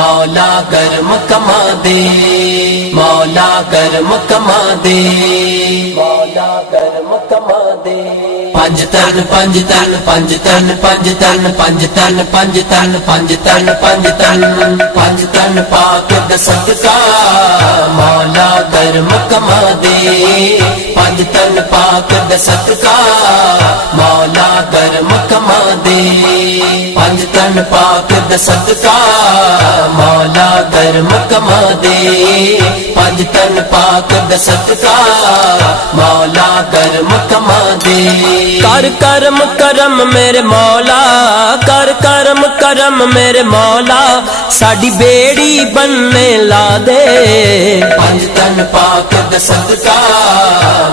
مولا کرم کما دے، مولا کرم کما دے، مولا کرم کما دے۔ پنج تن پنج تن پنج تن پنج تن پنج تن پنج تن پنج تن پنج تن پنج تن پاک دا صدقہ مولا کرم کما دے، پنج تن پاک دا صدقہ مولا کرم کما دے، پنج تن پاک دا صدقہ مولا کرم کما دے، پنج تن پاک دا صدقہ مولا کرم کما دے۔ کر کرم کرم میرے مولا، کر کرم کرم میرے مولا، ساڈی بیڑی بننے لا دے، پنج تن پاک دا صدقہ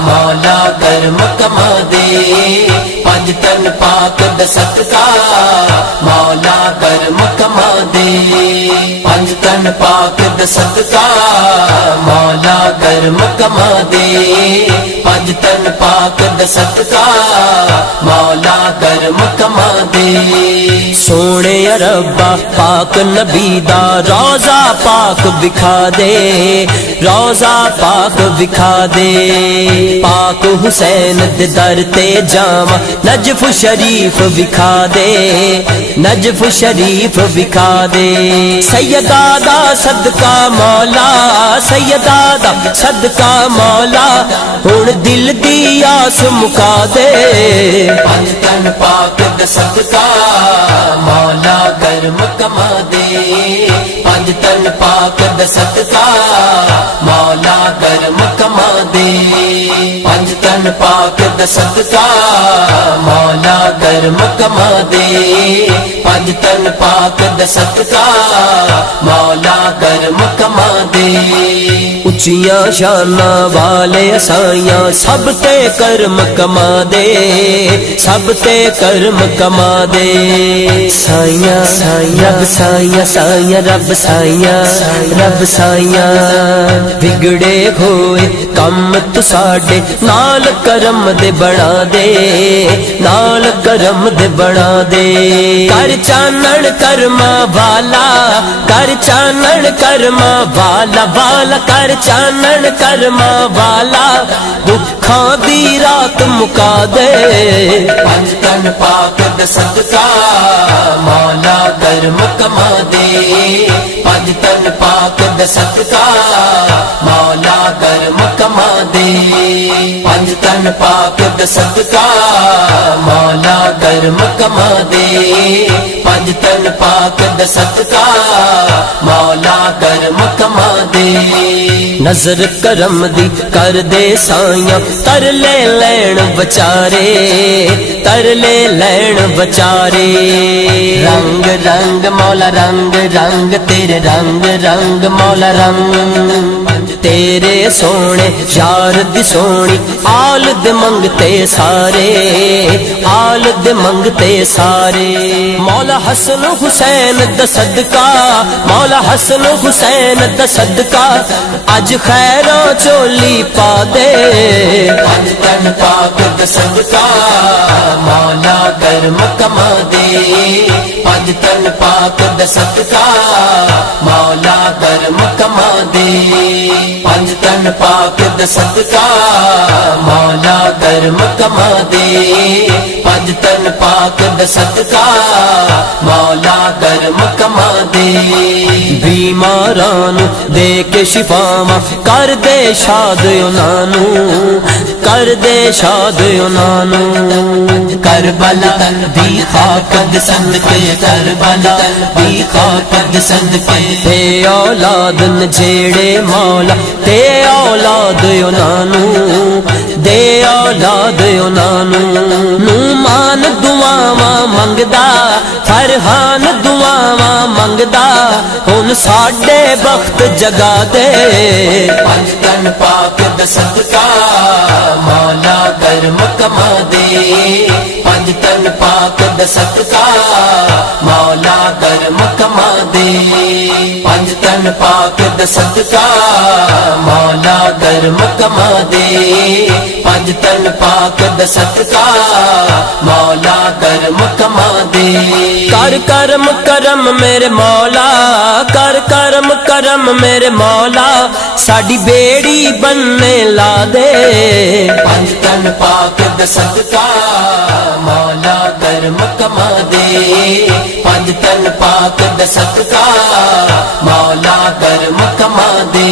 مولا کرم کما دے، پنج تن پاک دا صدقہ مولا کرم کما دے، پنج تن پاک دا صدقہ مولا کرم کما دے، پنج تن پاک دا صدقہ مولا کرم کما دے۔ سونے ربا پاک نبی دا روزہ پاک وکھا دے، روزہ پاک وکھا دے، پاک حسین دے در تے جاواں نجف شریف وکھا دے، نجف شریف وکھا دے۔ سیدہ دا صدقہ مولا، سیدہ دا صدقہ مولا، ہن دل دی آس مکا دے، پنج تن پاک دا صدقہ مولا کرم کما دے، پنج تن پاک دا صدقہ مولا کرم کما دے، پنج تن پاک دا صدقہ مولا کرم کما دے، پنج تن پاک دا صدقہ مولا کرم کما دے۔ اچیاں شاناں والے اسائیاں سب تے کرم کما دے، سب تے کرم کما دے۔ سائیاں رب سائیاں سائیاں رب سائیاں رب سائیاں، بگڑے ہوئے کم تو ساڈے نال کرم دے بنا دے، نال کرم دے بنا دے۔ کر چانن کرما والا، کر چانن کرما والا، والا کر چانن کرما والا، دکھاں دی رات مکا دے، پنج تن پاک دا صدقہ مولا کرم کما دے، پنج تن پاک دا صدقہ مولا کرم کما دے، پنج تن پاک دا صدقہ مولا کرم کما دے، پنج تن پاک دا صدقہ مولا کرم کما دے۔ نظر کرم دی کر دے سائیاں ترلے لین بچارے، ترلے لین بچارے۔ رنگ رنگ مولا رنگ رنگ تیرے رنگ رنگ مولا رنگ، تیرے سونے یار دی سونی آل دے منگتے سارے، آل دے منگتے سارے۔ مولا حسن حسین دا صدقہ، مولا حسن حسین دا صدقہ، اج خیراں چولی پا دے، پنج تن پاک دا صدقہ مولا کرم کما دے، پنج تن پاک دا صدقہ مولا کرم کما دے، پنج تن پاک دا صدقہ مولا کرم کما دے، پنج تن پاک دا صدقہ مولا کرم کما دے۔ بیماران دے کے شفاواں کر دے شاد انہاں نوں، کر دے شاد انہاں نوں۔ کربلا دی خاک دے صدقے، کربلا دی خاک دے صدقے، تے اولاد جیڑے مولا تے اولاد انہاں نوں، دے اولاد انہاں نوں۔ مان دعاواں منگدا، فرحان دعاواں منگدا، ہن ساڈے بخت جگا دے، پنج تن پاک دا صدقہ مولا کرم کما دے، پنج تن پاک دا صدقہ مولا کرم کما دے، پنج تن پاک دا صدقہ مولا کرم کما دے، پنج تن پاک دا صدقہ مولا کرم کما دے۔ کر کرم کرم میرے مولا، کر کرم میرے مولا ساڈی بیڑی بننے لا دے پنج تن پاک دا صدقہ مولا کرم کما دے پنج تن پاک دا صدقہ مولا کرم کما دے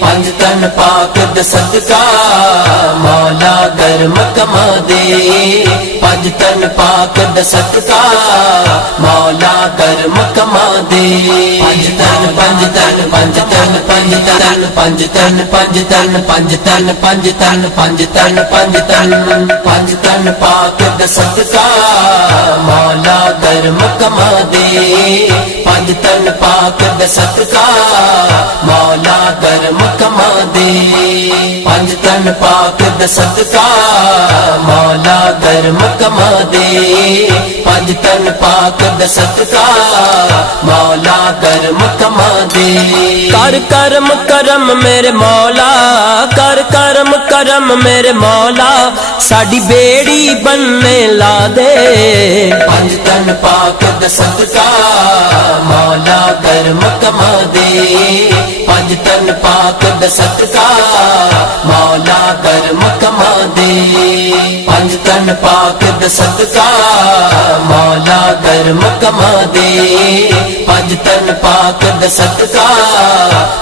پنج تن پاک دا صدقہ مولا کرم کما دے پنج تن پاک دا صدقہ مولا کرم کما دے پنج تن پنج تن پنج تن پنج تن پنج تن پنج تن پنج تن پنج تن پنج تن پنج تن پنج تن پاک دا صدقہ مولا کرم کما دے پنج تن پاک دا صدقہ مولا کرم کما دے پنج تن پاک دا صدقہ مولا کرم کما دے پنج تن پاک دا صدقہ مولا کرم کما دے کر کرم کرم میرے مولا کر کرم کرم میرے مولا ساڈی بیڑی بننے لا دے پنج تن پاک دا صدقہ مولا کرم کما دے پنج تن پاک دا صدقہ مولا کرم کما دے پنج تن پاک دا صدقہ مولا کرم کما دے پنج تن پاک دا صدقہ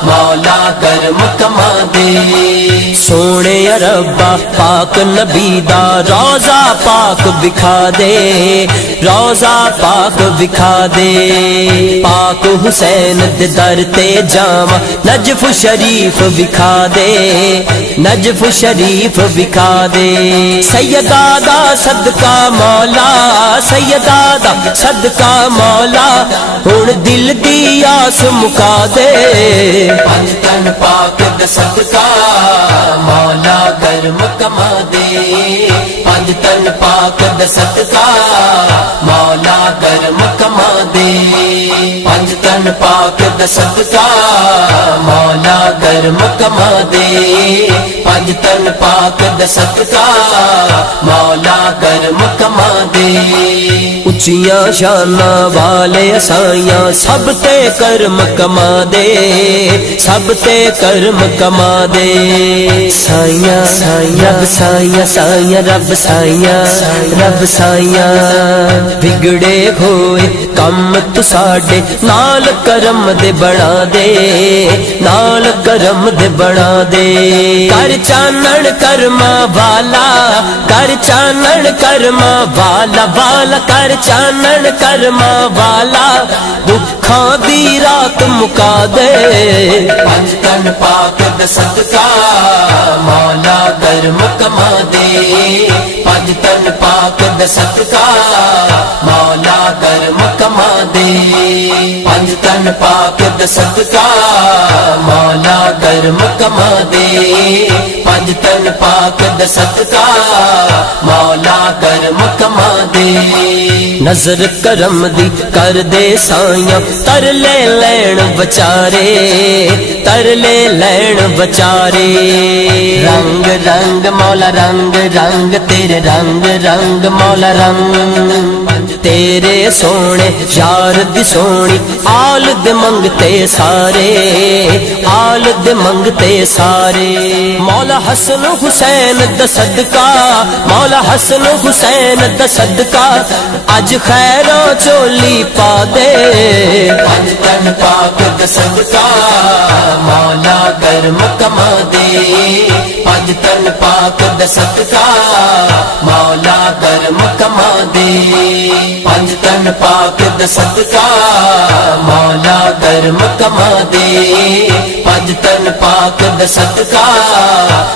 مولا کرم کما دے سونے ربا پاک نبی دا روزہ پاک بکھا دے روزہ پاک بکھا دے پاک حسین دے در تے جاواں نجف شریف بکھا دے نجف شریف بکھا دے سیدہ دا صدقہ مولا سیدہ دا صدقہ مولا ہن دل دی آس مکا دے پنج تن پاک دا صدقہ مولا کرم کما دے پنج تن پاک دا صدقہ مولا کرم کما دے پنج تن پاک دا صدقہ مولا کرم کما دے پنج تن پاک دا صدقہ مولا کرم کما دے اچیاں شاناں والے سائیاں سب تے کرم کما دے سب تے کرم کما دے سائیاں رب سائیاں سائیاں رب سائیاں رب سائیاں بگڑے ہوئے کم تو ساڈے نال کرم دے بنا دے نال کرم دے بنا دے کر چانن کرما والا کر چانن کرما والا والا کر چانن کرما والا دکھاں دی رات مکا دے پنج تن پاک دا صدقہ مولا کرم کما دے پنج تن پاک دا صدقہ مولا کرم کما دے پنج تن پاک دا صدقہ مولا کرم کما دے پنج تن پاک دا صدقہ مولا کرم کما دے نظر کرم دی کر دے سائیاں ترلے لین بچارے ترلے لین بچارے رنگ رنگ مولا رنگ رنگ تیرے رنگ رنگ مولا رنگ تیرے سونے یار دی سونی آل دے منگتے سارے آل دے منگتے سارے مولا حسن حسین دا صدقہ مولا حسن حسین دا صدقہ اج خیراں چولی پا دے پنج تن پاک دا صدقہ مولا کرم کما دے پنج تن پاک دا صدقہ مولا کرم کما دے پنج تن پاک دا صدقہ مولا کرم کما دے پنج تن پاک دا صدقہ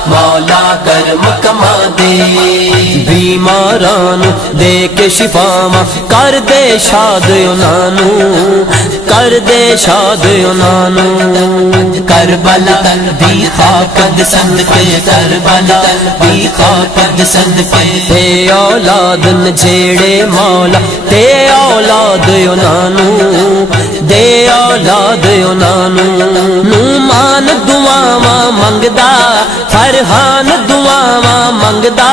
مولا کرم کما دے بیماران دے کے شفاواں کر دے شاد انہاں نوں کر دے شاد انہاں نوں کربلا دی خاک دے صدقے کربلا دی خاک دے صدقے تے اولاد جیڑے مولا تے اولاد انہاں نوں دے اولاد انہاں نوں مان دعاواں منگدا فرحان دعاواں منگدا